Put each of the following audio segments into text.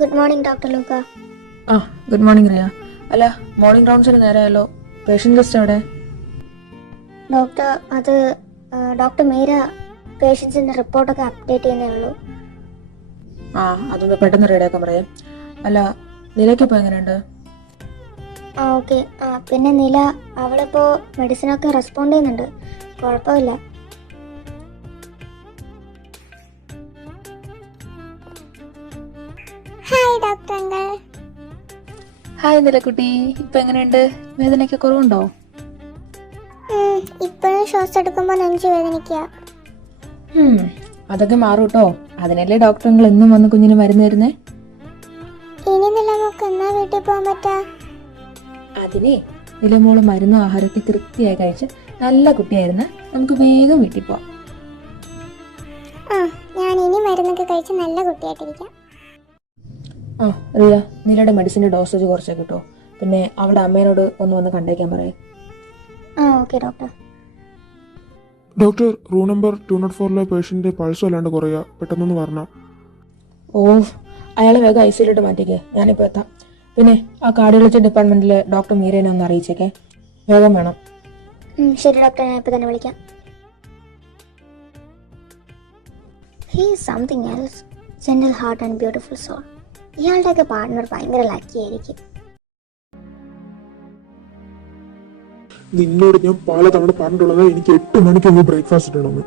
Good morning doctor ലൂക്ക. ആ good morning Riya. അല്ല, morning റൗണ്ട്സിന് നേരമായല്ലോ. പേഷ്യൻ്റ് ലിസ്റ്റ് എവിടെ? ഡോക്ടർ അത് ഡോക്ടർ മീര പേഷ്യൻസിൻ്റെ റിപ്പോർട്ടൊക്കെ അപ്ഡേറ്റ് ചെയ്യുന്നേ ഉള്ളൂ. ആ അതൊന്ന് പെട്ടെന്ന് റെഡിയാക്കാൻ പറയാം. അല്ല, നിലയ്ക്കിപ്പോൾ എങ്ങനെയുണ്ട്? ഓക്കെ. പിന്നെ നില അവളിപ്പോൾ മെഡിസിനൊക്കെ റെസ്പോണ്ട് ചെയ്യുന്നുണ്ട്, കുഴപ്പമില്ല. Hi doctor uncle. ഹായ് നിലക്കുട്ടി, ഇപ്പം എങ്ങനെയുണ്ട്? വേദനയ്ക്ക് കുറവുണ്ടോ? ഇപ്പോഴും ശ്വാസം എടുക്കുമ്പോൾ നെഞ്ച് വേദനിക്കുക. അതൊക്കെ മാറും കേട്ടോ. അതിനല്ലേ ഡോക്ടർ നിങ്ങൾ എന്നും വന്ന് കുഞ്ഞിന് മരുന്ന് തരുന്നേ. ഇനി നിലമൊക്കെ എന്നാ വീട്ടിൽ പോകാൻ പറ്റാ? അതിനെ നിലമോള് മരുന്നും ആഹാരത്തിൽ കൃത്യമായി കഴിച്ച് നല്ല കുട്ടിയായിരുന്ന നമുക്ക് വേഗം വീട്ടിൽ പോവാം. ഞാൻ ഇനി മരുന്നൊക്കെ കഴിച്ച് നല്ല കുട്ടിയായിട്ടിരിക്കാം. ആ റിയ, നിലയുടെ മെഡിസിൻ്റെ ഡോസേജ് കുറച്ചേ കിട്ടോ. പിന്നെ അവളുടെ അമ്മേനോട് ഒന്ന് വന്ന് കണ്ടേക്കാൻ പറയാം. Okay doctor. Doctor, room number 204 patient pulse അല്ലാണ്ട് കുറയുക, പെട്ടെന്നൊന്ന് പറഞ്ഞാൽ. ഓ, അയാളെ വേഗം ഐസിയിലോട്ട് മാറ്റിക്കേ, ഞാനിപ്പോൾ എത്താം. പിന്നെ ആ കാർഡിയോളജി ഡിപ്പാർട്ട്മെൻറ്റിൽ ഡോക്ടർ മീരേനെ ഒന്ന് അറിയിച്ചേക്കേ, വേഗം വേണം. ശരി ഡോക്ടർ, ഞാൻ ഇപ്പോൾ തന്നെ വിളിക്കാം. He is something else, gentle heart and beautiful soul. ഇയാളുടെയൊക്കെ പാർട്ട്ണർ ഭയങ്കര ലക്കി ആയിരിക്കും. നിന്നോട് ഞാൻ പലതവണ പറഞ്ഞിട്ടുള്ളത് എനിക്ക് 8 മണിക്ക് ബ്രേക്ക്ഫാസ്റ്റ് ഇടണമെന്ന്.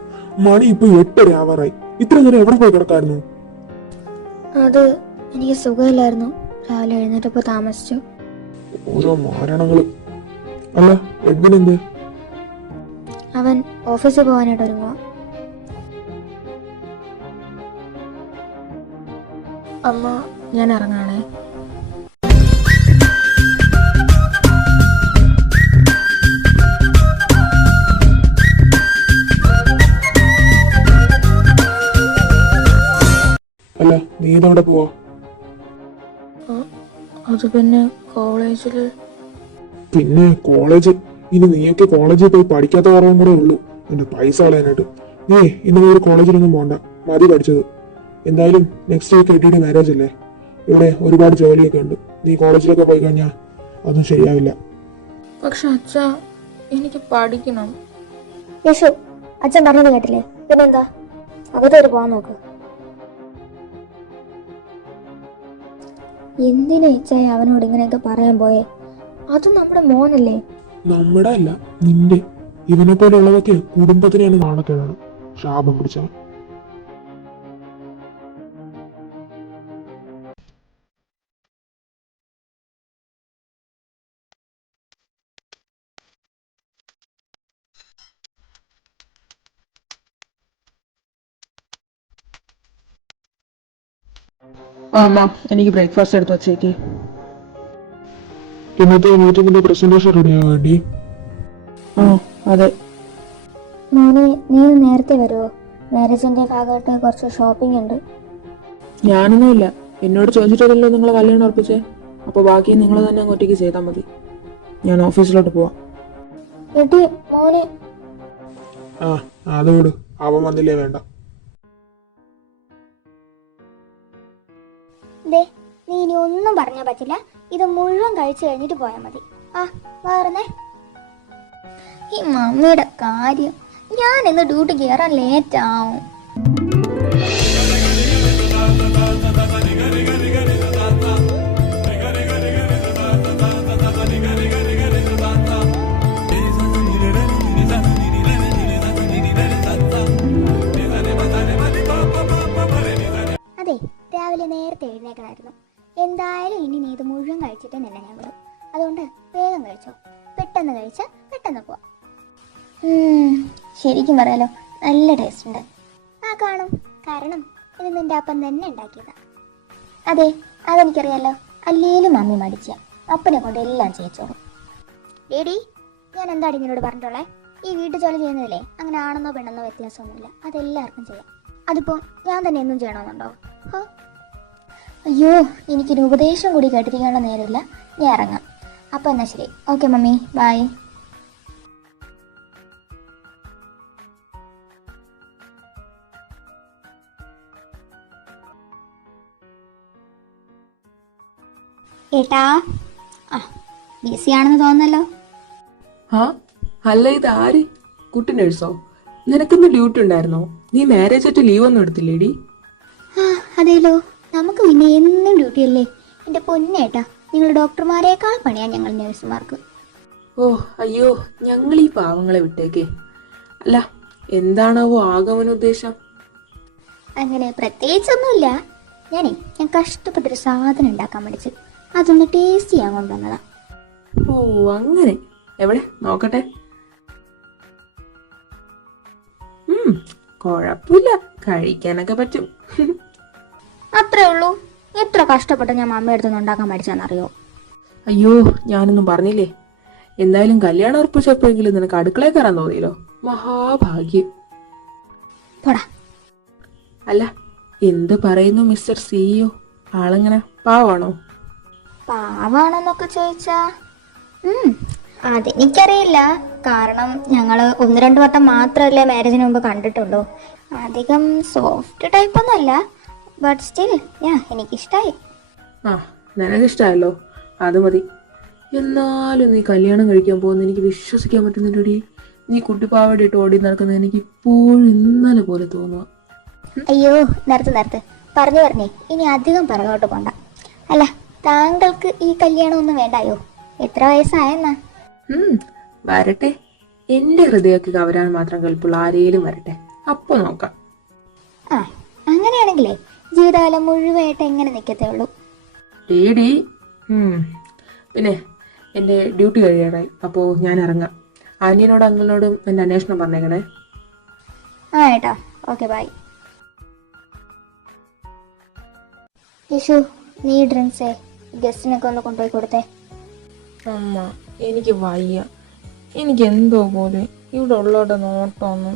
മണി ഇപ്പൊ 8:30 ആവാറായി. ഇത്ര നേരം എവിടെ പോയി കിടക്കായിരുന്നു? അത് എനിക്ക് സുഖമില്ലായിരുന്നു, രാവിലെ എഴുന്നേറ്റപ്പോൾ താമസിച്ചു. ഓരോ മാരണങ്ങള്. അല്ല, എഡ്വിൻ എന്ത്? അവൻ ഓഫീസിൽ പോകാനായിട്ട് ഒരുങ്ങുക. അമ്മ, ഞാൻ ഇറങ്ങാണേ. അല്ല, നീ ഇതവിടെ പോവാ? അത് പിന്നെ കോളേജില്. പിന്നെ കോളേജ്? ഇനി നീയൊക്കെ കോളേജിൽ പോയി പഠിക്കാത്ത കുറവും കൂടെ ഉള്ളൂ എന്റെ പൈസ കളയാനായിട്ട്. നീ ഇന്ന് ഒരു കോളേജിലൊന്നും പോണ്ട, മതി പഠിച്ചത്. എന്തായാലും നെക്സ്റ്റ് വീക്ക് എഡിയുടെ മാരേജ് അല്ലേ, ഇവിടെ ഒരുപാട് ജോലിയൊക്കെ ഉണ്ട്. നീ കോളേജിലൊക്കെ പോയി കഴിഞ്ഞാൽ അതൊന്നും ശരിയാവില്ല. പക്ഷെ അച്ഛ, എനിക്ക് പഠിക്കണം. യേശു, അച്ഛൻ പറഞ്ഞത് കേട്ടില്ലേ? പിന്നെന്താ, അകത്തോട്ട് പോകാൻ നോക്ക്. എന്തിനാ ഇച്ചായ അവനോട് ഇങ്ങനെയൊക്കെ പറയാൻ പോയേ? അത് നമ്മുടെ മോനല്ലേ. നമ്മുടെ അല്ല, നിന്റെ. ഇവനെ പോലെയുള്ളതൊക്കെ കുടുംബത്തിനെയാണ് നാണക്കേടാണ്. ശാപം പിടിച്ചവൻ. അമ്മ, എനിക്ക് ബ്രേക്ക്ഫാസ്റ്റ് എടുത്ത് വച്ചേക്ക്. ഇന്നത്തെ മീറ്റിംഗിന്റെ പ്രസന്റേഷൻ റെഡിയാകാൻ വേണ്ടി. അതെ. മോനെ, നീ നേരത്തെ വരുമോ? മാരേജിന്റെ ഭാഗമായിട്ട് കുറച്ച് ഷോപ്പിംഗ് ഉണ്ട്. ഞാനൊന്നുമില്ല, എന്നോട് ചോദിച്ചിട്ടല്ലോ നിങ്ങൾ കല്യാണം ഉറപ്പിച്ചേ. അപ്പൊ ബാക്കി നിങ്ങൾ തന്നെ അങ്ങോട്ടേക്ക് ചെയ്താൽ മതി. ഞാൻ ഓഫീസിലോട്ട് പോവാം. എടി മോനെ. അതോട് അവൻ വന്നില്ലേ വേണ്ട. നീ ഇനി ഒന്നും പറഞ്ഞാൽ പറ്റില്ല. ഇത് മുഴുവൻ കഴിച്ചു കഴിഞ്ഞിട്ട് പോയാൽ മതി. വേറെ ഈ മമ്മിയുടെ കാര്യം, ഞാൻ ഇന്ന് ഡ്യൂട്ടി കയറാൻ ലേറ്റ് ആവും. അതെ, രാവിലെ നേരത്തെ എഴുന്നേക്കണമായിരുന്നു. എന്തായാലും ഇനി നീ ഇത് മുഴുവൻ കഴിച്ചിട്ട് നിന്നെ ഞാൻ വിടും. അതുകൊണ്ട് വേഗം കഴിച്ചോ, പെട്ടെന്ന് കഴിച്ചാൽ പെട്ടെന്ന് പോവാം. ശരിക്കും പറയാലോ, നല്ല ടേസ്റ്റ് ഉണ്ട്. കാണും, കാരണം ഇത് നിന്റെ അപ്പം തന്നെ ഉണ്ടാക്കിയതാ. അതെ, അതെനിക്കറിയാലോ. അല്ലേലും മമ്മി മടിച്ച അപ്പനെ കൊണ്ട് എല്ലാം ചെയ്യിച്ചോളും. ഡേഡി, ഞാൻ എന്താടി നിന്നോട് പറഞ്ഞിട്ടുള്ളേ? ഈ വീട്ടു ജോലി ചെയ്യുന്നതിലേ അങ്ങനെ ആണെന്നോ പെണ്ണെന്നോ വ്യത്യാസമൊന്നുമില്ല, അതെല്ലാവർക്കും ചെയ്യാം. അതിപ്പോൾ ഞാൻ തന്നെ എന്നും ചെയ്യണമെന്നുണ്ടോ? അയ്യോ, എനിക്കൊരു ഉപദേശം കൂടി കേട്ടിരിക്കാനുള്ള നേരമില്ല. ഞാൻ ഇറങ്ങാം. അപ്പോൾ എന്നാൽ ശരി. Okay mummy, bye. ഏട്ടാ, ആ ബിസിയാണെന്ന് തോന്നല്ലോ. ആ അല്ല, ഇത് ആര്? കുട്ടി നഴ്സോ? നിനക്കിന്ന് ഡ്യൂട്ടി ഉണ്ടായിരുന്നോ? നീ മാരേജ് ആയിട്ട് ലീവ് ഒന്നും എടുത്തില്ലേടി? ആ അതേലോ, നമുക്ക് പിന്നെ എന്നും ഡ്യൂട്ടി അല്ലേ എൻ്റെ പൊന്നേട്ടാ. നിങ്ങൾ ഡോക്ടർമാരെക്കാൾ പണിയാ ഞങ്ങൾ നഴ്സുമാർക്ക്. ഓ അയ്യോ, ഞങ്ങൾ ഈ പാവങ്ങളെ വിട്ടേക്കേ. അല്ല, എന്താണാവോ ആഗമനോദ്ദേശം? അങ്ങനെ പ്രത്യേകിച്ചൊന്നുമില്ല. ഞാൻ കഷ്ടപ്പെട്ടൊരു സാധനം ഉണ്ടാക്കാൻ പഠിച്ചു, അതൊന്ന് ടേസ്റ്റ് ചെയ്യാൻ കൊണ്ടുവന്നതാ. ഓ അങ്ങനെ, എവിടെ നോക്കട്ടെ. കൊഴപ്പില്ല, കഴിക്കാനൊക്കെ പറ്റും. അത്രേ ഉള്ളൂ. എത്ര കഷ്ടപ്പെട്ട് ഞാൻ മമ്മയുടെ അടുത്ത് ഉണ്ടാക്കാൻ പഠിച്ചാന്നറിയോ? അയ്യോ, ഞാനൊന്നും പറഞ്ഞില്ലേ. എന്തായാലും കല്യാണം ഉറപ്പിച്ചപ്പോഴെങ്കിലും നിനക്ക് അടുക്കളയിൽ കയറാൻ തോന്നിയല്ലോ. മഹാഭാഗ്യം. പോടാ. അല്ല, എന്ത് പറയുന്നു മിസ്റ്റർ CEO? ആളെങ്ങനെ, പാവാണോ? പാവാണെന്നൊക്കെ ചോദിച്ചാ അതെനിക്കറിയില്ല. കാരണം ഞങ്ങള് 1-2 വട്ടം മാത്രമല്ലേ മാരേജിന് മുമ്പ് കണ്ടിട്ടുള്ളൂ. അധികം സോഫ്റ്റ് ടൈപ്പ് ഒന്നുമല്ല, ബട്ട് സ്റ്റിൽ എനിക്കിഷ്ടായി. ആ, നിനക്കിഷ്ടായല്ലോ, അത് മതി. എന്നാലും നീ കല്യാണം കഴിക്കാൻ പോകുന്ന എനിക്ക് വിശ്വസിക്കാൻ പറ്റുന്നില്ലടി. നീ കുട്ടിപ്പാവടിയിട്ട് ഓടി നടക്കുന്നത് എനിക്ക് ഇപ്പോഴും ഇന്നലെ പോലെ തോന്നുക. അയ്യോ, നിർത്ത് പറഞ്ഞേ. ഇനി അധികം പിറകോട്ട് പോണ്ട. അല്ല, താങ്കൾക്ക് ഈ കല്യാണം ഒന്നും വേണ്ടായോ? എത്ര വയസ്സായെന്നാ? വരട്ടെ, എന്റെ ഹൃദയമൊക്കെ കവരാൻ മാത്രം കൽപ്പുള്ള ആരേലും വരട്ടെ, അപ്പൊ നോക്കാം. ആ അങ്ങനെയാണെങ്കിലേ ജീവിതകാലം മുഴുവനായിട്ട് എങ്ങനെ നിൽക്കത്തേ ഉള്ളൂ. ഡേഡി, പിന്നെ എൻ്റെ ഡ്യൂട്ടി കഴിയാറായി, അപ്പോൾ ഞാൻ ഇറങ്ങാം. ആന്റിനോടും അങ്കിളിനോടും എൻ്റെ അന്വേഷണം പറഞ്ഞേക്കണേ. ആ ഏട്ടാ, ഓക്കെ ബൈ. യേശു, നീ ഡ്രിങ്ക്സേ ഗസ്റ്റിനൊക്കെ ഒന്ന് കൊണ്ടുപോയി കൊടുത്തേ. അമ്മ, എനിക്ക് വയ്യ. എനിക്ക് എന്തോ പോലെ ഇവിടെ ഉള്ളവരുടെ നോട്ടമൊന്നും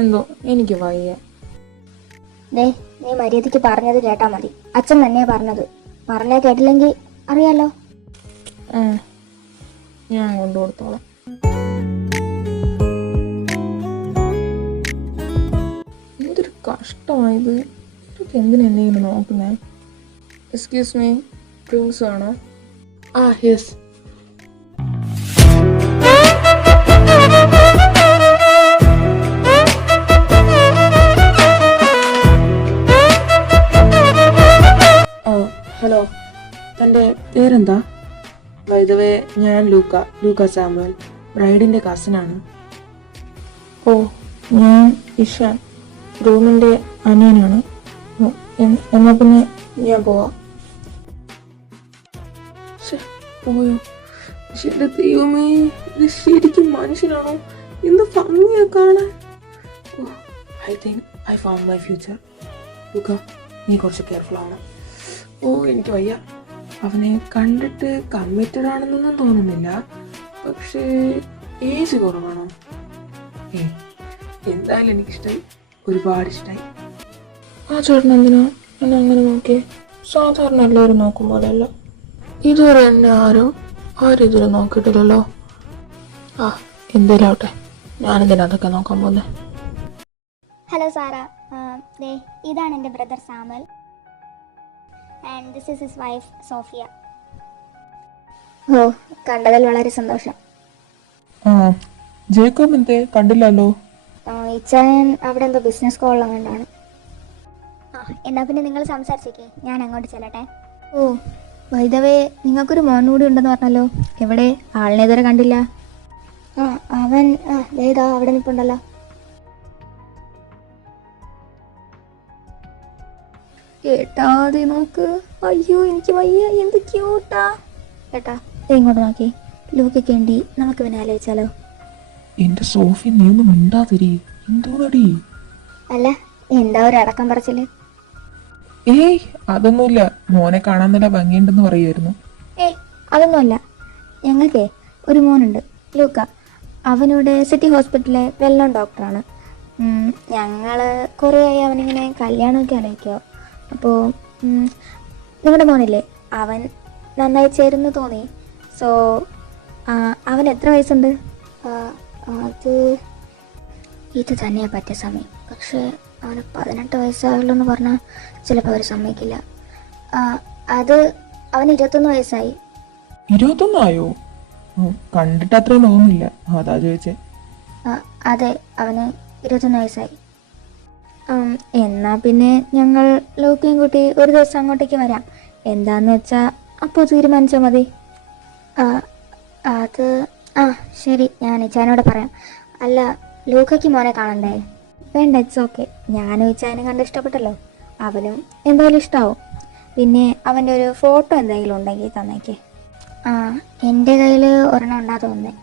എന്തോ എനിക്ക് വയ്യ. നീ മര്യാദയ്ക്ക് പറഞ്ഞത് കേട്ടാ മതി. അച്ഛൻ തന്നെയാ പറഞ്ഞത്. പറഞ്ഞാ കേട്ടില്ലെങ്കിൽ അറിയാലോ. ഞാൻ കൊണ്ടുകൊടുത്തോളാം. എന്തൊരു കഷ്ടമായത്. ഇതൊക്കെ എന്തിനാ എന്നെ ഇങ്ങനെ നോക്കുന്നേ? എക്സ്ക്യൂസ് മീ, ഡ്രിങ്ക്സ് ആണോ? ആ യെസ്. ഹലോ, തൻ്റെ പേരെന്താ? ബൈ ദ വേ, ഞാൻ ലൂക്ക സാമുവൽ, ബ്രൈഡിൻ്റെ കസിനാണ്. ഓ, ഞാൻ ഇഷാൻ, റൂമിൻ്റെ അനിയനാണ്. എന്നാ പിന്നെ ഞാൻ പോവാം. പോയോ? എന്റെ ദൈവമേ, ഇത് ശരിക്കും മനുഷ്യനാണോ? എന്ത് ഭംഗിയാ കാണാൻ. Oh, I think I found my future. Luca, നീ കുറച്ച് കെയർഫുൾ ആവണം. ഓ, എനിക്ക് വയ്യ. അവനെ കണ്ടിട്ട് കമ്മിറ്റഡ് ആണെന്നൊന്നും തോന്നുന്നില്ല, പക്ഷേ ഏജ് കുറവാണോ? എന്തായാലും എനിക്കിഷ്ടമായി, ഒരുപാട് ഇഷ്ടമായി. ആ ചേട്ടൻ എന്തിനാ എന്നെ അങ്ങനെ നോക്കിയേ? സാധാരണ എല്ലാവരും നോക്കും പോലെയല്ല. ഇതുവരെ എന്നെ ആരും ആ രീതിയിൽ നോക്കിയിട്ടില്ലല്ലോ. ആ, എന്തേലും ആവട്ടെ, ഞാനെന്തിനാ അതൊക്കെ നോക്കാൻ പോകുന്നത്? ഹലോ സാറ, ഇതാണ് എൻ്റെ brother Samuel and this is his wife Sophia. Oh, കണ്ടതിൽ വളരെ സന്തോഷം. ജേക്കബ് എന്തേ കണ്ടില്ലല്ലോ? ഇച്ചായൻ അവിടെ എന്തോ ബിസിനസ് കോളിലും കണ്ടാണ്. എന്നാ പിന്നെ നിങ്ങൾ സംസാരിച്ചേക്കേ, ഞാൻ അങ്ങോട്ട് ചെല്ലട്ടെ. ഓ, വൈദവേ, നിങ്ങൾക്കൊരു മോൻ കൂടി ഉണ്ടെന്ന് പറഞ്ഞല്ലോ. എവിടെ? ആളിനെ ഇതുവരെ കണ്ടില്ല. അവൻ ഏതാ അവിടെ നിൽപ്പുണ്ടല്ലോ. ഏട്ടാതെ നോക്ക്. അയ്യോ, എനിക്ക് വയ്യ, എന്ത് ക്യൂട്ടാ. ഏട്ടാ, ഇങ്ങോട്ട് നോക്കി. ലൂക്കൊക്കെ ഉണ്ടി, നമുക്ക് പിന്നെ ആലോചിച്ചാലോ? എന്റെ സോഫി, നീ ഒന്നും മിണ്ടാതിരി. എന്തോന്നടി? അല്ല, എന്താ ഒരു അടക്കം പറച്ചില്? ഏയ്, അതൊന്നുമില്ല. മോനെ കാണാൻ നല്ല ഭംഗിയുണ്ടെന്ന് പറയുമായിരുന്നു. അതൊന്നുമല്ല. ഞങ്ങൾക്കേ ഒരു മോനുണ്ട്, ലൂക്ക. അവനിവിടെ സിറ്റി ഹോസ്പിറ്റലിലെ വെല്ലോൺ ഡോക്ടറാണ്. ഞങ്ങൾ കുറേ ആയി അവനിങ്ങനെ കല്യാണമൊക്കെ ആലോചിക്കുക. അപ്പോൾ നിങ്ങളുടെ മോനില്ലേ, അവൻ നന്നായി ചേരുന്നു തോന്നി. സോ അവൻ എത്ര വയസ്സുണ്ട്? അത് ഇത് തന്നെയാണ് പറ്റിയ സമയം. പക്ഷേ അവന് 18 വയസ്സായുള്ളൂ എന്ന് പറഞ്ഞാൽ ചിലപ്പോൾ അവർ സമ്മതിക്കില്ല. അത് അവന് 21 വയസ്സായി. 21 കണ്ടിട്ട് അത്രയും തോന്നുന്നില്ല, അതാ ചോദിച്ചേ. അതെ, അവന് 21 വയസ്സായി. എന്നാ പിന്നെ ഞങ്ങൾ ലൂക്കയും കൂട്ടി ഒരു ദിവസം അങ്ങോട്ടേക്ക് വരാം. എന്താന്ന് വെച്ചാ അപ്പോൾ തീരുമാനിച്ചാൽ മതി. അത് ശരി, ഞാൻ ഇച്ചാനോട് പറയാം. അല്ല, ലൂക്കയ്ക്ക് മോനെ കാണണ്ടേ? വേണ്ട, ഇറ്റ്സ് ഓക്കെ. ഞാനും ഇച്ചാനും കണ്ട് ഇഷ്ടപ്പെട്ടല്ലോ, അവനും എന്തായാലും ഇഷ്ടമാവും. പിന്നെ അവൻ്റെ ഒരു ഫോട്ടോ എന്തെങ്കിലും ഉണ്ടെങ്കിൽ തന്നേക്ക്. എൻ്റെ കയ്യിൽ ഒരെണ്ണം ഉണ്ടാ തോന്നുന്നേ.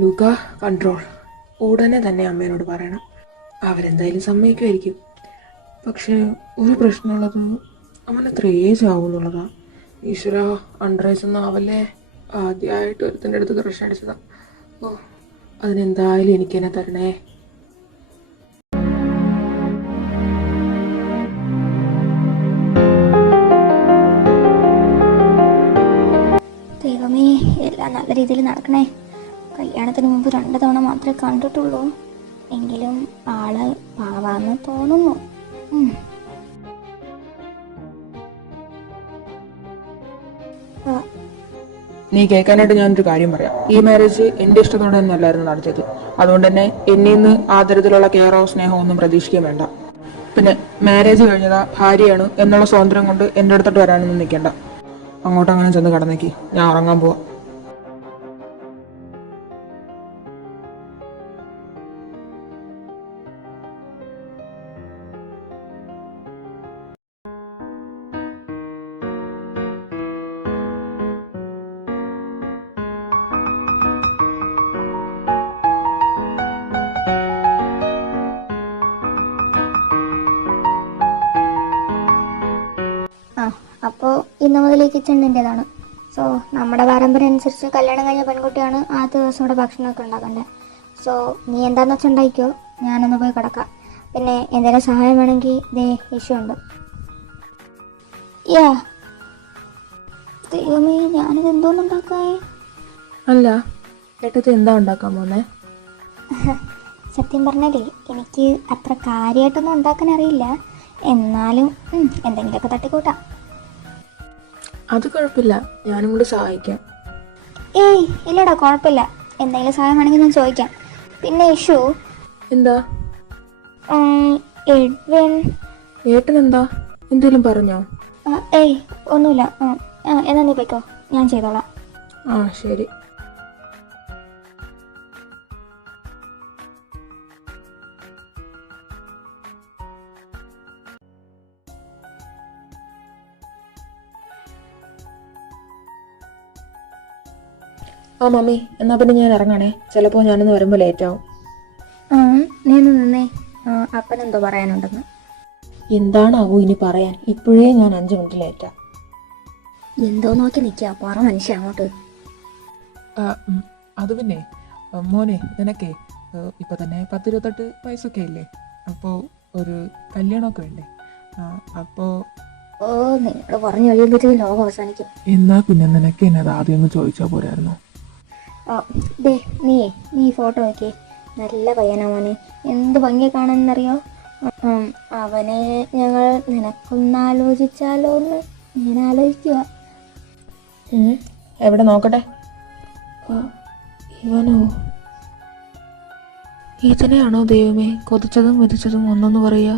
ലൂക്ക, കൺട്രോൾ. ഉടനെ തന്നെ അമ്മേനോട് പറയണം. അവരെന്തായാലും സമ്മതിക്കുമായിരിക്കും. പക്ഷേ ഒരു പ്രശ്നമുള്ളത്, അവൻ എത്ര ഏജ് ആവും എന്നുള്ളതാ. ഈശ്വര, അണ്ടർ ഏജ് ഒന്നും ആവല്ലേ. ആദ്യമായിട്ട് ഒരുത്തിൻ്റെ അടുത്ത് ക്രഷ് അടിച്ചതാ. അതിനെന്തായാലും എനിക്കെന്നെ തരണേ. ദൈവമേ, എല്ലാം നല്ല രീതിയിൽ നടക്കണേ. കല്യാണത്തിന് മുമ്പ് 2 തവണ മാത്രമേ കണ്ടിട്ടുള്ളൂ, എങ്കിലും ആള് പാവാന്ന് തോന്നുന്നു. നീ കേൾക്കാനായിട്ട് ഞാനൊരു കാര്യം പറയാം. ഈ മാരേജ് എൻ്റെ ഇഷ്ടത്തോടെ ഒന്നും അല്ലായിരുന്നു നടത്തിയത്. അതുകൊണ്ട് തന്നെ എന്നിൽ നിന്ന് ആ തരത്തിലുള്ള കെയറോ സ്നേഹമോ ഒന്നും പ്രതീക്ഷിക്കാൻ വേണ്ട. പിന്നെ മാരേജ് കഴിഞ്ഞതാ, ഭാര്യയാണ് എന്നുള്ള സ്വാതന്ത്ര്യം കൊണ്ട് എൻ്റെ അടുത്തോട്ട് വരാനൊന്നും നിൽക്കണ്ട. അങ്ങോട്ടങ്ങനെ ചെന്ന് കടന്നേക്ക്, ഞാൻ ഉറങ്ങാൻ പോവാം. അപ്പോൾ ഇന്ന് മുതൽ ഈ കിച്ചൺ നിൻ്റെതാണ്. സോ നമ്മുടെ പാരമ്പര്യം അനുസരിച്ച് കല്യാണം കഴിഞ്ഞ പെൺകുട്ടിയാണ് ആദ്യ ദിവസം ഇവിടെ ഭക്ഷണമൊക്കെ ഉണ്ടാക്കേണ്ടത്. സോ നീ എന്താണെന്ന് വെച്ചാൽ ഉണ്ടായിക്കോ, ഞാനൊന്ന് പോയി കിടക്കാം. പിന്നെ എന്തെങ്കിലും സഹായം വേണമെങ്കിൽ ദേ ഇഷ്യൂ ഉണ്ട്. ദൈവമേ, ഞാനിത് എന്തോന്നുണ്ടാക്കാേ? അല്ല, ഏട്ടത്തി എന്താ ഉണ്ടാക്കാൻ പോന്നേ? സത്യം പറഞ്ഞാലേ എനിക്ക് അത്ര കാര്യമായിട്ടൊന്നും ഉണ്ടാക്കാൻ അറിയില്ല, എന്നാലും എന്തെങ്കിലുമൊക്കെ തട്ടിക്കൂട്ടാം. അത് കുഴപ്പമില്ല, ഞാനും കൂടി സഹായിക്കാം. ഇല്ലടാ, കുഴപ്പമില്ല. എന്തെങ്കിലും സഹായം വേണമെങ്കിൽ ഞാൻ ചോദിക്കാം. പിന്നെ ഇഷു. എന്താ? എഡ്വിൻ. ഏട്ടൻ എന്താ, എന്തേലും പറഞ്ഞോ? ഒന്നുമില്ല. എന്നാ നീ പോയിക്കോ, ഞാൻ ചെയ്തോളാം. ശരി. മമ്മി, എന്നാ പിന്നെ ഞാൻ ഇറങ്ങണേ. ചിലപ്പോൾ ഞാനൊന്ന് വരുമ്പോൾ ലേറ്റാവും. നീ ഒന്ന് നിന്നേ, അപ്പനെന്തോ പറയാനുണ്ടെന്ന്. എന്താണാവോ ഇനി പറയാൻ? ഇപ്പോഴേ ഞാൻ 5 മിനിറ്റ് ലേറ്റാ. എന്തോ നോക്കി നിൽക്കുക, പറ മനുഷ്യ അങ്ങോട്ട്. അത് പിന്നെ മോനെ, നിനക്കേ ഇപ്പൊ തന്നെ 10-28 വയസ്സൊക്കെ ഇല്ലേ? അപ്പോൾ ഒരു കല്യാണമൊക്കെ വേണ്ടേ? അപ്പോൾ നിന്നോട് പറഞ്ഞു കഴിയുമ്പോഴത്തേക്കും ലോകം അവസാനിക്കും. എന്നാ പിന്നെ നിനക്ക് എന്നെ അത് ആദ്യം ഒന്ന് ചോദിച്ചാൽ പോരായിരുന്നോ? നീ ഫോട്ടോ നോക്കിയേ, നല്ല പയ്യനാ മോനെ, എന്ത് ഭംഗിയെ കാണാനെന്നറിയോ? അവനെ ഞങ്ങൾ നിനക്കൊന്ന് ആലോചിച്ചാലോ എന്ന് ഇങ്ങനെ ആലോചിക്കുക. എവിടെ നോക്കട്ടെ. ഇവനോ? ഇതിനെയാണോ ദൈവമേ കൊതിച്ചതും വിധിച്ചതും ഒന്നൊന്ന് പറയാ?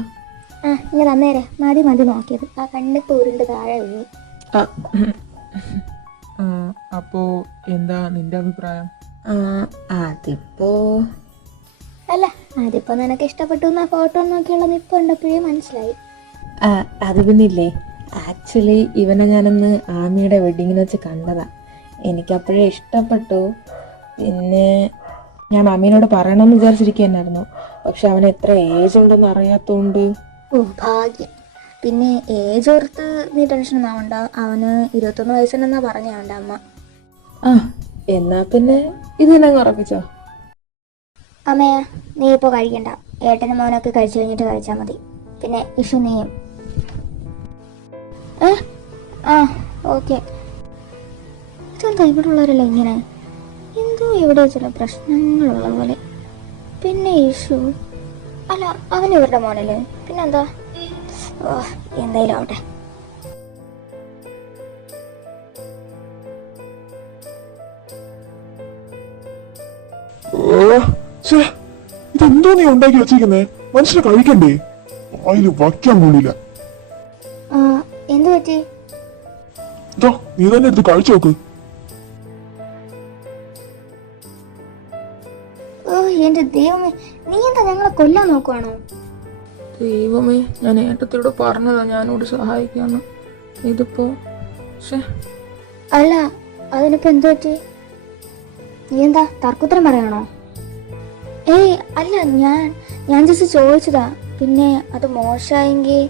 ഇങ്ങനെ തന്നേരെ, മതി നോക്കിയത്. ആ കണ്ണിപ്പ് ഉരുണ്ട് താഴെ വീഴും. അപ്പോ എന്താ നിന്റെ അഭിപ്രായം? അതിപ്പോ അല്ല അതിപ്പോ നിനക്ക് ഇഷ്ടപ്പെട്ടു എന്നാ ഫോട്ടോ നോക്കിയുള്ളത് ഇപ്പൊ കണ്ടപ്പോഴേ മനസ്സിലായി. അത് പിന്നില്ലേ, ആക്ച്വലി ഇവനെ ഞാനൊന്ന് ആമിയുടെ വെഡിങ്ങിന് വെച്ച് കണ്ടതാ. എനിക്കപ്പോഴേ ഇഷ്ടപ്പെട്ടു. പിന്നെ ഞാൻ മമ്മീനോട് പറയണമെന്ന് വിചാരിച്ചിരിക്കുകയായിരുന്നു. പക്ഷെ അവന് എത്ര ഏജ് ഉണ്ടെന്ന് അറിയാത്തോണ്ട്. ഓ ഭാഗ്യം. പിന്നെ ഏജ് ഓർത്ത് നീ ടെൻഷൻ ആവണ്ട. അവന് 21 വയസ്സുണ്ടെന്നാ പറഞ്ഞ അവൻ്റെ അമ്മ. എന്നാ പിന്നെ ഇത് തന്നെ ഉറപ്പിച്ചോ? അമ്മേ നീ ഇപ്പോൾ കഴിക്കണ്ട. ഏട്ടനും മോനൊക്കെ കഴിച്ചു കഴിഞ്ഞിട്ട് കഴിച്ചാൽ മതി. പിന്നെ ഇഷു നീയും. ഓക്കെ. ഇതെന്താ ഇവിടെ ഉള്ളവരല്ലേ ഇങ്ങനെ? എന്തോ ഇവിടെ ചില പ്രശ്നങ്ങളുള്ള പോലെ. പിന്നെ ഇഷു അല്ല, അവൻ ഇവരുടെ മോനല്ലേ? പിന്നെന്താ? എന്തായാലും ആവട്ടെ. ഇതെന്തോ നീ ഉണ്ടാക്കി വെച്ചിരിക്കുന്നേ? മനുഷ്യനെ കഴിക്കണ്ടേ? അതിൽ വയ്ക്കാൻ കൊള്ളില്ല. എന്തു പറ്റി? നീ തന്നെ എടുത്ത് കഴിച്ചു നോക്ക്. എന്റെ ദൈവമേ, നീ എന്താ ഞങ്ങളെ കൊല്ലാൻ നോക്കുവാണോ? ദൈവമേ, ഞാൻ ഏട്ടത്തിയോട് പറഞ്ഞതാ ഞാനോട് സഹായിക്കാന്ന്. ഇതിപ്പോ അല്ല, അതിനിപ്പോ എന്തു പറ്റി? നീ എന്താ തർക്കുത്തരം പറയാണോ? ഏയ് അല്ല, ഞാൻ ജസ്റ്റ് ചോദിച്ചതാ. പിന്നെ അത് മോശമായെങ്കിൽ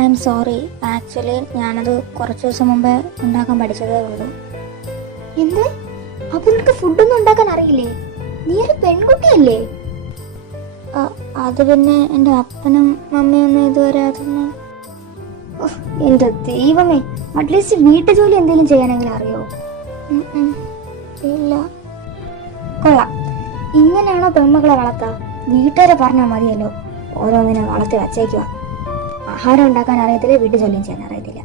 ഐ എം സോറി. ആക്ച്വലി ഞാനത് കുറച്ച് ദിവസം മുമ്പേ ഉണ്ടാക്കാൻ പഠിച്ചതേ ഉള്ളൂ. എന്ത്? അപ്പൊ നിനക്ക് ഫുഡൊന്നും ഉണ്ടാക്കാൻ അറിയില്ലേ? നീ ഒരു പെൺകുട്ടിയല്ലേ? അത് പിന്നെ എൻ്റെ അപ്പനും മമ്മിയൊന്നും ഇതുവരെ അതൊന്നും. എൻ്റെ ദൈവമേ, അറ്റ്ലീസ്റ്റ് വീട്ടുജോലി എന്തെങ്കിലും ചെയ്യാനെങ്കിലും അറിയോ? ഇല്ല. കൊള്ളാം. ഇങ്ങനെയാണോ പെൺമക്കളെ വളർത്താ? വീട്ടുകാരെ പറഞ്ഞാൽ മതിയല്ലോ. ഓരോന്നിനെ വളർത്തി വച്ചേക്കുക. ആഹാരം ഉണ്ടാക്കാൻ അറിയത്തില്ല, വീട്ടു ജോലിയും ചെയ്യാൻ അറിയത്തില്ല.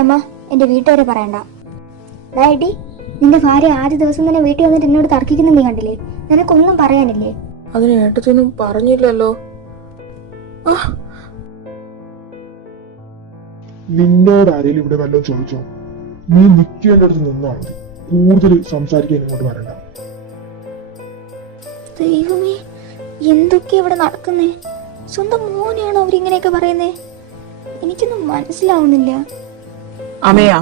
അമ്മ, എന്റെ വീട്ടുകാരെ പറയണ്ട. ഡാഡി, നിന്റെ ഭാര്യ ആദ്യ ദിവസം തന്നെ വീട്ടിൽ വന്നിട്ട് എന്നോട് തർക്കിക്കുന്ന നീ കണ്ടില്ലേ? നിനക്കൊന്നും പറയാനില്ലേ? അതിന് ഏട്ടത്തിനും പറഞ്ഞില്ലല്ലോ. നിന്നോട് ആരെങ്കിലും ഇവിടെ വല്ലതും ചോദിച്ചോ? നീ നിൽക്കേണ്ട അടുത്ത് നിന്നാ മതി. കൂടുതൽ സംസാരിക്കാൻ ഇങ്ങോട്ട് വരണ്ട. ദൈവമേ, എന്തൊക്കെയാ ഇവിടെ നടക്കുന്നേ? സ്വന്തം മോനെയാണോ അവരിങ്ങനെയൊക്കെ പറയുന്നേ? എനിക്കൊന്നും മനസ്സിലാവുന്നില്ല. അമ്മയാ,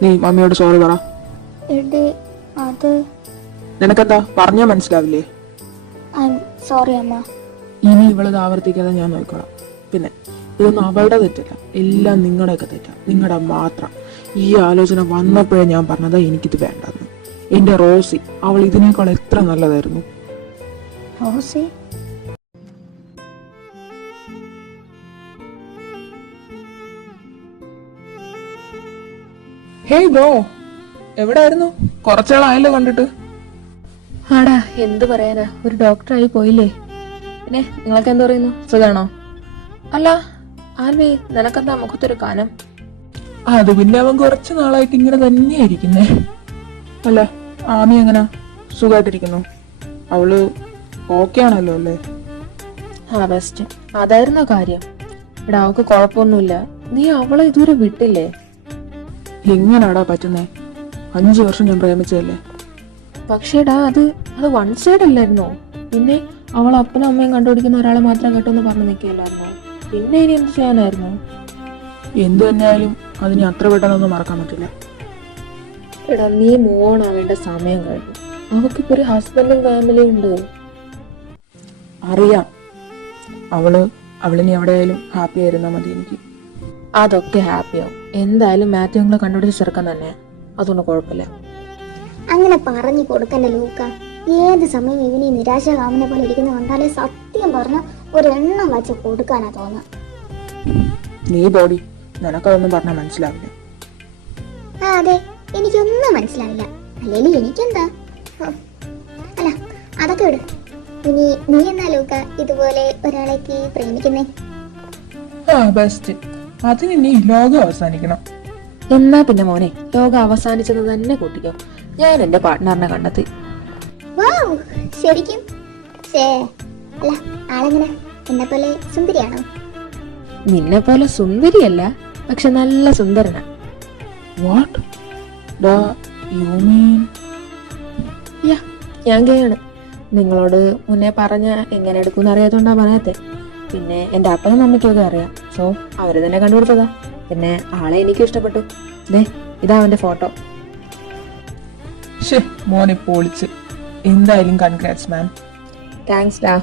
നീ മമ്മിയോട് സോറി പറ. അത് നിനക്കെന്താ പറഞ്ഞാ മനസ്സിലാവില്ലേ? സോറി അമ്മ. ഇനി ഇവളത് ആവർത്തിക്കാതെ ഞാൻ നോക്കണം. പിന്നെ ഇതൊന്നും അവളുടെ തെറ്റല്ല, എല്ലാം നിങ്ങളുടെയൊക്കെ തെറ്റാ, നിങ്ങളുടെ മാത്രം. ഈ ആലോചന വന്നപ്പോഴേ ഞാൻ പറഞ്ഞതാ എനിക്കിത് വേണ്ടെന്ന്. എന്റെ റോസി, അവൾ ഇതിനേക്കാൾ എത്ര നല്ലതായിരുന്നു. റോസി? ഹേയ് ബ്രോ, എവിടെയായിരുന്നു? കുറച്ചാളായല്ലോ കണ്ടിട്ട്. ആടാ, എന്ത് പറയാനാ, ഒരു ഡോക്ടറായി പോയില്ലേ. പിന്നെ നിങ്ങൾക്ക് എന്ത് പറയുന്നു, സുഖാണോ? അല്ല ആൽവി, നിനക്കെന്താ മുഖത്തൊരു കാനം? അത് പിന്നെ അവൻ കുറച്ചു നാളായിട്ട് ഇങ്ങനെ തന്നെയായിരിക്കുന്നേ. അല്ല, ആമി എങ്ങനെ, സുഖമായിട്ടിരിക്കുന്നു? അവള് ഓക്കെ ആണല്ലോ അല്ലേ? ബെസ്റ്റ്. അതായിരുന്നോ കാര്യം? എടാ, അവൾക്ക് കുഴപ്പമൊന്നുമില്ല. നീ അവളെ ഇതുവരെ വിട്ടില്ലേ? എങ്ങനാടാ പറ്റുന്നേ? 5 വർഷം ഞാൻ പ്രേമിച്ചതല്ലേ. പക്ഷേടാ, അത് വൺ സൈഡ് അല്ലായിരുന്നോ? പിന്നെ അവൾ അപ്പനും അമ്മയും കണ്ടുപിടിക്കുന്ന ഒരാളെ മാത്രം കേട്ടോന്ന് പറഞ്ഞു നിൽക്കുകയല്ലായിരുന്നോ? പിന്നെ ഇനി എന്ത് ചെയ്യാനായിരുന്നു? എന്തു തന്നെയായാലും അതിന് അത്ര പെട്ടെന്നൊന്നും മറക്കാൻ പറ്റില്ല. എടാ, നീ മൂവ് ഓൺ ആവേണ്ട സമയം കഴിഞ്ഞു. അവൾക്കിപ്പോ ഒരു ഹസ്ബൻഡും ഫാമിലിയും ഉണ്ട്. അറിയാം. അവളിനി എവിടെയായാലും ഹാപ്പി ആയിരുന്നാ മതി എനിക്ക്. അതൊക്കെ ഹാപ്പിയാവും. എന്തായാലും മാത്യു നിങ്ങളെ കണ്ടുപിടിച്ച് ചെറുക്കാൻ തന്നെ, അതൊന്നും കുഴപ്പമില്ല. അങ്ങനെ പറഞ്ഞു കൊടുക്കണ്ട ലൂക്ക. ഏത് സമയം ഇവനീ നിരാശകാമനെ പോലെ ഇരിക്കുന്ന കണ്ടാലേ സത്യം പറഞ്ഞ ഒരെണ്ണം വച്ച് കൊടുക്കാനാ തോന്നുക. നീ ബോഡി, നിനക്കതൊന്നും പറഞ്ഞാൽ മനസ്സിലാവില്ല. അതെ, എനിക്കൊന്നും മനസ്സിലാവില്ല. അല്ലെങ്കിൽ എനിക്കെന്താ? അല്ല, അതൊക്കെ വിട്. ഇനി നീ എന്നാ ലൂക്ക ഇതുപോലെ ഒരാളേക്ക് പ്രേമിക്കുന്നേ? ബെസ്റ്റ്. അതിന് നീ ലോകം അവസാനിക്കണം. എന്നാ പിന്നെ മോനെ, ലോകം അവസാനിച്ചത് തന്നെ കൂട്ടിക്കോ. ഞാൻ എന്റെ പാർട്ട്ണറിനെ കണ്ടെത്തി. ശരിക്കും? അല്ല, ആളെങ്ങനെ? എന്നെ പോലെ സുന്ദരിയാണോ? നിന്നെ പോലെ സുന്ദരിയല്ല, പക്ഷെ നല്ല സുന്ദരനാ. വാട്ട്? യു മീൻ യാ ഞാൻ ഗെയാണ്. നിങ്ങളോട് മുന്നേ പറഞ്ഞ എങ്ങനെ എടുക്കുമെന്ന് അറിയാത്തോണ്ടാ പറയാത്തെ. പിന്നെ എൻ്റെ അപ്പനും അമ്മയ്ക്കൊക്കെ അറിയാം. സോ അവര് തന്നെ കണ്ടുകൊടുത്തതാ. പിന്നെ ആളെ എനിക്കും ഇഷ്ടപ്പെട്ടു. ദേ ഇതാ അവന്റെ ഫോട്ടോ. ഷേ മോനെ പൊളിച്ച്. എന്തായാലും കൺഗ്രാറ്റ്സ് മാൻ. താങ്ക്സ് ഡാ.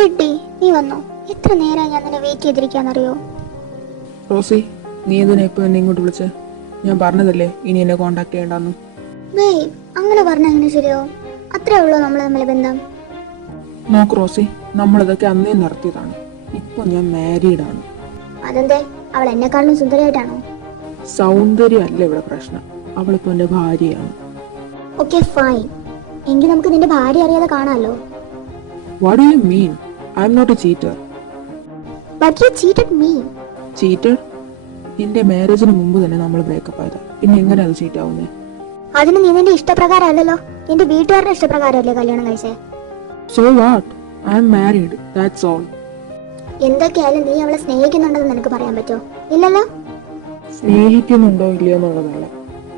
ഏട്ടി നീ വന്നോ? എത്ര നേരമായി ഞാൻ നിന്നെ വെയിറ്റ് ചെയ്തിരിക്കാന്നറിയോ? റോസി, നീ എന്തിനാ ഇപ്പൊ എന്നെ ഇങ്ങോട്ട് വിളിച്ചേ? ഞാൻ പറഞ്ഞതല്ലേ ഇനി എന്നെ കോണ്ടാക്ട് ചെയ്യണ്ടെന്ന്. വേയ് അങ്ങനെ പറഞ്ഞ എങ്ങനെ ശരിയാവും? അത്രേ ഉള്ളൂ നമ്മൾ തമ്മിലെ ബന്ധം. നോക്ക് റോസി, നമ്മളിതൊക്കെ അന്നേ നടത്തിയതാണ്. ഇപ്പൊ ഞാൻ മാരീഡ് ആണ്. അതെന്തേ? അവൾ എന്നെക്കാളും സുന്ദരിയായിട്ടാണോ? സൗന്ദര്യം അല്ല ഇവിടെ പ്രശ്നം. അവളിപ്പോ എന്റെ ഭാര്യയാണ്. ഓക്കെ ഫൈൻ, എങ്കിൽ നമുക്ക് നിന്റെ ഭാര്യ അറിയാതെ കാണാമല്ലോ. What do you mean? I am not a cheater. But you cheated me. Cheater? എന്റെ മാരേജിന് മുമ്പ് തന്നെ നമ്മൾ ബ്രേക്കപ്പ് ആയതാ. പിന്നെ എങ്ങനെ അത് ചീറ്റ് ആവുന്നേ? അതിന് നീ നിന്റെ ഇഷ്ടപ്രകാരം അല്ലല്ലോ, നിന്റെ വീട്ടുകാരുടെ ഇഷ്ടപ്രകാരമല്ലേ കല്യാണം കഴിച്ചേ. So what? I M married, that's all. എന്തൊക്കെയായാലും നീ അവളെ സ്നേഹിക്കുന്നുണ്ടെന്ന് നിനക്ക് പറയാൻ പറ്റുമോ? ഇല്ലല്ലോ. സ്നേഹിക്കുന്നുണ്ടോ ഇല്ലയോ എന്നുള്ളതല്ല,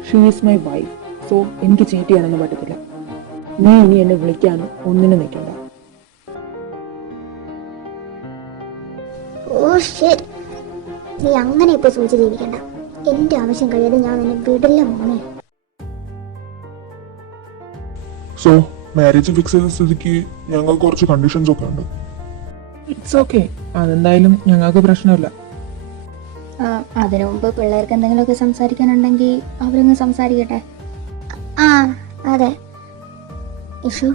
she is my wife. So എനിക്ക് ചീറ്റ് ചെയ്യാനൊന്നും പറ്റത്തില്ല. നീ ഇനി എന്നെ വിളിക്കാനും ഒന്നിനും നിൽക്കണ്ട. ഓ ഷിറ്റ്, നീ അങ്ങനെ ഇപ്പൊ സൂചി ജീവിക്കണ്ട. എന്റെ ആവശ്യം കഴിയാതെ ഞാൻ നിന്നെ വിടില്ല മോനെ. സോ മാരേജ് ഫിക്സ് ചെയ്ത സ്ഥിതിക്ക് ഞങ്ങൾക്ക് കുറച്ച് കണ്ടീഷൻസ് ഒക്കെ ഉണ്ട്. ഇറ്റ്സ് ഓക്കെ, അതെന്തായാലും ഞങ്ങൾക്ക് പ്രശ്നമില്ല. അതിനു മുമ്പ് പിള്ളേർക്ക് എന്തെങ്കിലുമൊക്കെ സംസാരിക്കാനുണ്ടെങ്കിൽ അവരൊന്ന് സംസാരിക്കട്ടെ. ആ അതെ ഇഷു,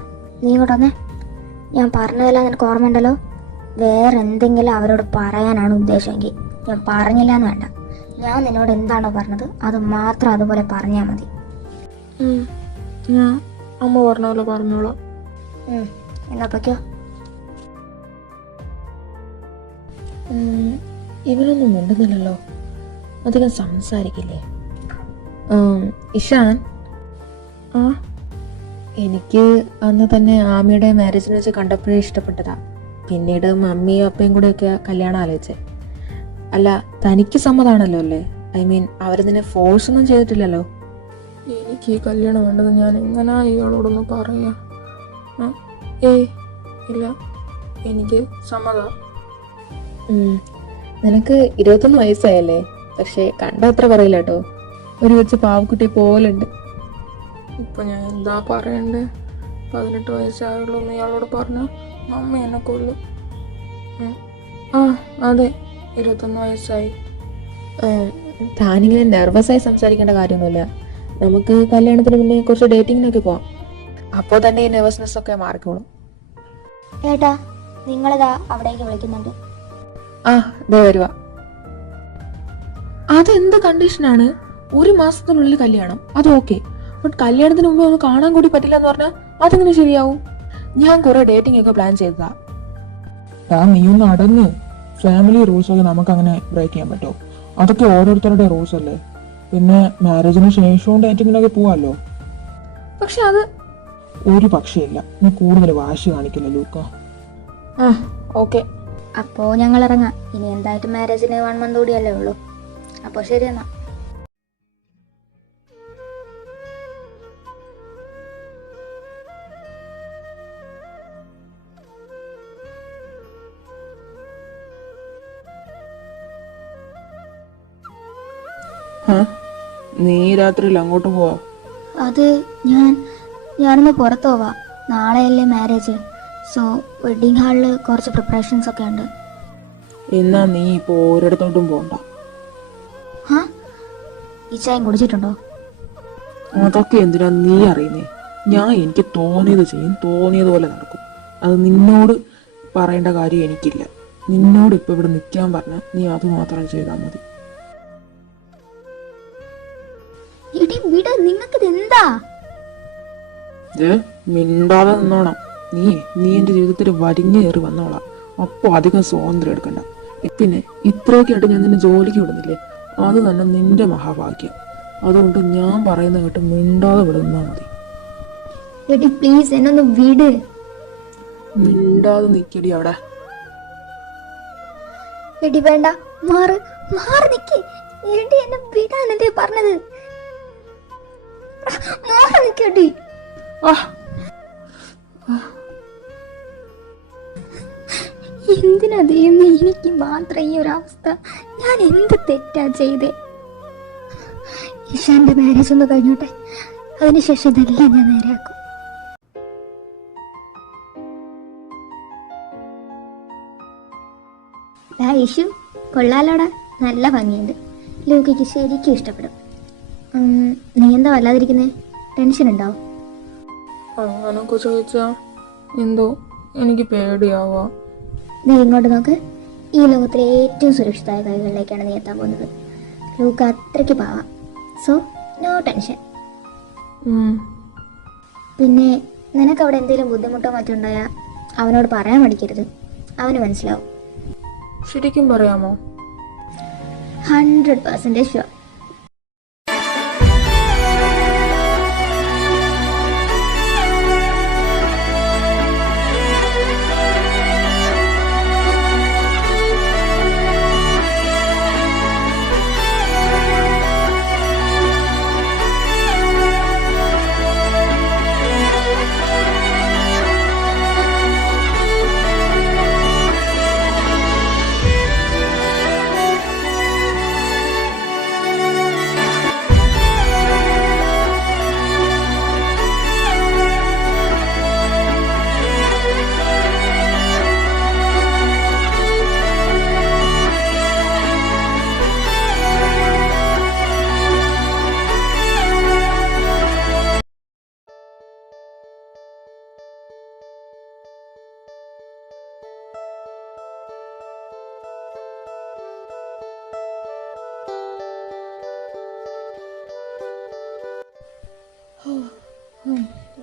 നീ ഇവിടെ വന്നേ. ഞാൻ പറഞ്ഞതെല്ലാം നിനക്ക് ഓർമ്മയുണ്ടല്ലോ. വേറെ എന്തെങ്കിലും അവരോട് പറയാനാണ് ഉദ്ദേശമെങ്കിൽ ഞാൻ പറഞ്ഞില്ല എന്ന് വേണ്ട. ഞാൻ നിന്നോട് എന്താണോ പറഞ്ഞത് അത് മാത്രം അതുപോലെ പറഞ്ഞാൽ മതി. ഞാൻ അമ്മ പറഞ്ഞ പോലെ പറഞ്ഞോളാം. എന്നാ പൊയ്ക്കോ. ഇവനൊന്നും മിണ്ടുന്നില്ലല്ലോ, അധികം സംസാരിക്കില്ലേ? ഇഷാൻ, ആ എനിക്ക് അന്ന് തന്നെ ആമിയുടെ മാരേജിന് വെച്ച് കണ്ടപ്പോഴേ ഇഷ്ടപ്പെട്ടതാ. പിന്നീട് മമ്മിയും അപ്പയും കൂടെയൊക്കെ കല്യാണം ആലോചിച്ചേ. അല്ല, തനിക്ക് സമ്മതാണല്ലോ അല്ലേ? ഐ മീൻ അവർ നിന്നെ ഫോഴ്സ് ഒന്നും ചെയ്തിട്ടില്ലല്ലോ. എനിക്ക് ഈ കല്യാണം വേണ്ടത് ഞാൻ എങ്ങനാ ഇയാളോടൊന്ന് പറയാ? ഇല്ല, എനിക്ക് സമ്മതം. നിനക്ക് 21 വയസ്സായല്ലേ? പക്ഷെ കണ്ട അത്ര പറയില്ല കേട്ടോ. ഒരു വെച്ച് പാവക്കുട്ടി പോലുണ്ട്. ഇപ്പൊ ഞാൻ എന്താ പറയണ്ടേ? 18 വയസ്സായുള്ളൂ എന്ന് ഇയാളോട് പറഞ്ഞ മമ്മ എന്നെ കൊല്ലും. ആ അതെ, 21 വയസ്സായി. താനിങ്ങനെ നെർവസായി സംസാരിക്കേണ്ട കാര്യമൊന്നുമില്ല. നമുക്ക് കല്യാണത്തിന് മുന്നേ കുറച്ച് ഡേറ്റിങ്ങിനൊക്കെ പോവാം. അപ്പോൾ തന്നെ ഈ നെർവസ്നെസ് ഒക്കെ മാറിക്കോളും. ഏട്ടാ, നിങ്ങളിതാ അവിടേക്ക് വിളിക്കുന്നുണ്ട്. ആ ദേ വരുവാ. അതെന്ത് കണ്ടീഷനാണ്? 1 മാസത്തിനുള്ളിൽ കല്യാണം, അത് ഓക്കെ. ബട്ട് കല്യാണത്തിന് മുമ്പേ ഒന്ന് കാണാൻ കൂടി പറ്റില്ല എന്ന് പറഞ്ഞാൽ അതെങ്ങനെ ശരിയാവും? ഞാൻ കുറെ ഡേറ്റിംഗ് ഒക്കെ പ്ലാൻ ചെയ്തതാ. നീ ഒന്ന് അടങ്ങ്. ഫാമിലി റൂൾസ് ഒക്കെ നമുക്ക് അങ്ങനെ ബ്രേക്ക് ചെയ്യാൻ പറ്റുമോ? അതൊക്കെ ഓരോരുത്തരുടെ റൂൾസ് അല്ലേ. പിന്നെ മാരേജിന് ശേഷവും ഡേറ്റിങ്ങിനൊക്കെ പോവാല്ലോ. പക്ഷെ അത് ഒരു പക്ഷേയില്ല. നീ കൂടുതൽ വാശി കാണിക്കില്ല ലൂക്ക. ഓക്കെ. അപ്പോൾ ഞങ്ങൾ ഇറങ്ങാം. ഇനി എന്തായിട്ട് മാരേജിന് 1 മന്ത് കൂടിയല്ലേ ഉള്ളൂ. അപ്പോൾ ശരി എന്നാ. നീ രാത്രിയിൽ അങ്ങോട്ട് പോവാ? അത് ഞാനൊന്ന് പുറത്തു പോവാ. നാളെയല്ലേ മാരേജ്. സോ വെഡിങ് ഹാളിൽ കുറച്ച് പ്രിപ്പറേഷൻസ് ഒക്കെ ഉണ്ട്. എന്നാ നീ ഇപ്പൊ ഒരിടത്തോട്ടും പോണ്ട. ഈ ചായം കുടിച്ചിട്ടുണ്ടോ? അതൊക്കെ എന്തിനാ നീ അറിയുന്നേ? എനിക്ക് തോന്നിയത് ചെയ്യും, തോന്നിയതുപോലെ നടക്കും. അത് നിന്നോട് പറയേണ്ട കാര്യം എനിക്കില്ല. നിന്നോട് ഇപ്പൊ ഇവിടെ നിൽക്കാൻ പറഞ്ഞാൽ നീ അത് മാത്രം ചെയ്താൽ മതി. നിങ്ങൾക്കിത് എന്താ? മിണ്ടാതെ നിന്നോണം. നീ എന്റെ ജീവിതത്തിൽ വലിഞ്ഞു കയറി വന്നോളാം. അപ്പൊ അധികം സ്വാതന്ത്ര്യം എടുക്കണ്ട. പിന്നെ ഇത്രയൊക്കെ ആയിട്ട് ഞാൻ നിന്നെ ജോലിക്ക് വിടുന്നില്ലേ, അത് തന്നെ നിന്റെ മഹാഭാഗ്യം. അതുകൊണ്ട് ഞാൻ പറയുന്ന കേട്ട് മിണ്ടാതെ വിടുന്നാ മതി. പ്ലീസ് എന്നൊന്ന് വിട്. മിണ്ടാതെ നിക്കടി അവിടെ. എടി വേണ്ട, മാറ് മാറി നിക്ക്. എടി എന്നെ വിടാനല്ലേ പറഞ്ഞത്? മാറി നിക്കടി. ആ എന്തിനാ ദൈവമേ എനിക്ക് മാത്രം ഈ ഒരു അവസ്ഥ? ഞാൻ എന്ത് തെറ്റാ ചെയ്തേ? ഇഷാന്റെ മാരേജ് ഒന്ന് കഴിഞ്ഞോട്ടെ, അതിനുശേഷം ഇതെല്ലാം ഞാൻ നേരെയാക്കും. ഇഷു കൊള്ളാലോടാ, നല്ല ഭംഗിയുണ്ട്. ലൂക്കിക്ക് ശരിക്കും ഇഷ്ടപ്പെടും. നീ എന്താ വല്ലാതിരിക്കുന്നേ? ടെൻഷൻ ഉണ്ടാവും? അങ്ങനൊക്കെ ചോദിച്ചാ എന്തോ എനിക്ക് പേടിയാവാ. നീ ഇങ്ങോട്ട് നോക്ക്. ഈ ലോകത്തിലെ ഏറ്റവും സുരക്ഷിതമായ കൈകളിലേക്കാണ് നീ എത്താൻ പോകുന്നത്. ലൂക്ക് അത്രയ്ക്ക് പാവാം. So no tension. പിന്നെ നിനക്ക് അവിടെ എന്തെങ്കിലും ബുദ്ധിമുട്ടോ മറ്റോ ഉണ്ടായാൽ അവനോട് പറയാൻ മടിക്കരുത്. അവന് മനസ്സിലാവും. ശരിക്കും പറയാമോ? 100% ഷുവർ.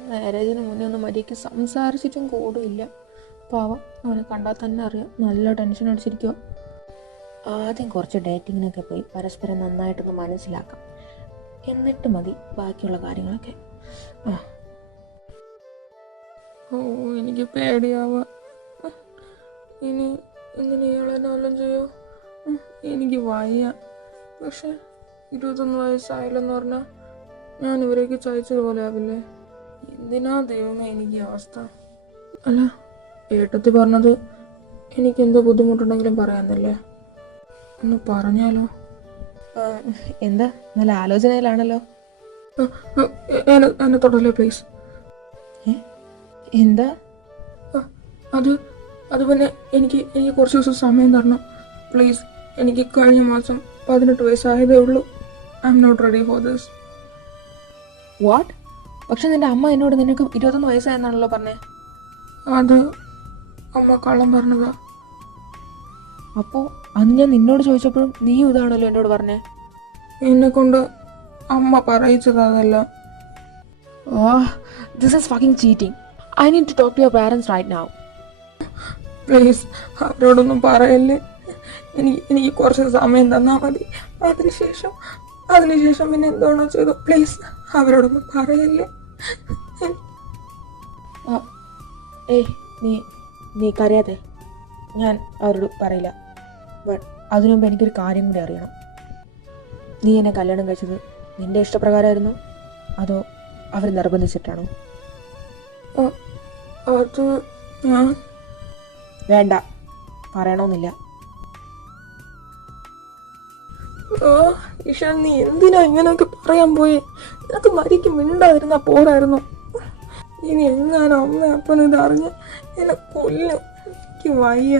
മാരേജിന് മുന്നേ ഒന്ന് മര്യാദയ്ക്ക് സംസാരിച്ചിട്ടും കൂടുമില്ല. പാവം, അവനെ കണ്ടാൽ തന്നെ അറിയാം നല്ല ടെൻഷൻ അടിച്ചിരിക്കുക. ആദ്യം കുറച്ച് ഡേറ്റിങ്ങിനൊക്കെ പോയി പരസ്പരം നന്നായിട്ടൊന്ന് മനസ്സിലാക്കാം, എന്നിട്ട് മതി ബാക്കിയുള്ള കാര്യങ്ങളൊക്കെ. എനിക്ക് പേടിയാവുക. ഇനി എന്തിനു ഇയാളെ നല്ലം ചെയ്യോ? എനിക്ക് വയ്യ. പക്ഷെ 21 വയസ്സായില്ലെന്ന് പറഞ്ഞാൽ ഞാൻ ഇവരേക്ക് ചതിച്ചതുപോലെ ആവില്ലേ? എന്തിനാ ദൈവമേ എനിക്ക് അവസ്ഥ? അല്ല, ഏട്ടത്തി പറഞ്ഞത് എനിക്ക് എന്തോ ബുദ്ധിമുട്ടുണ്ടെങ്കിലും പറയാന്നല്ലേ? ഒന്ന് പറഞ്ഞാലോ? എന്താ നല്ല ആലോചനയിലാണല്ലോ. എന്നെ തൊടല്ലേ പ്ലീസ്. എന്താ അത് പിന്നെ എനിക്ക് കുറച്ച് ദിവസം സമയം തരണം പ്ലീസ്. എനിക്ക് കഴിഞ്ഞ മാസം 18 വയസ്സായതേ ഉള്ളൂ. I am not ready for this. What? പക്ഷെ നിന്റെ അമ്മ എന്നോട് നിനക്ക് 21 വയസ്സായെന്നാണല്ലോ പറഞ്ഞേ. അത് അമ്മ കള്ളം പറഞ്ഞതാ. അപ്പോൾ അന്ന് ഞാൻ നിന്നോട് ചോദിച്ചപ്പോഴും നീ ഇതാണല്ലോ എന്നോട് പറഞ്ഞേ. എന്നെ കൊണ്ട് അമ്മ പറയിച്ചതല്ല. This is fucking cheating. I need to talk to your parents right now. Please അവരോടൊന്നും പറയല്ലേ. എനിക്ക് കുറച്ച് സമയം തന്നാൽ മതി. അതിനുശേഷം പിന്നെ എന്താണോ ചെയ്തു. പ്ലീസ് അവരോടൊന്നും പറയല്ലേ. നീ കരയാതെ, ഞാൻ അവരോട് പറയില്ല. ബട്ട് അതിനു മുമ്പ് എനിക്കൊരു കാര്യം കൂടി അറിയണം. നീ എന്നെ കല്യാണം കഴിച്ചത് നിന്റെ ഇഷ്ടപ്രകാരമായിരുന്നു അതോ അവർ നിർബന്ധിച്ചിട്ടാണോ? അത് ഞാൻ വേണ്ട, പറയണമെന്നില്ല. ഇഷാൻ, നീ എന്തിനാ ഇങ്ങനെയൊക്കെ പറയാൻ പോയി? നിനക്ക് മരിക്ക് മിണ്ടാതിരുന്നാ പോരായിരുന്നു. ഇനി എങ്ങാനും അമ്മ അപ്പനും ഇതറിഞ്ഞ് എന്നെ കൊല്ലും. എനിക്ക് വയ്യ.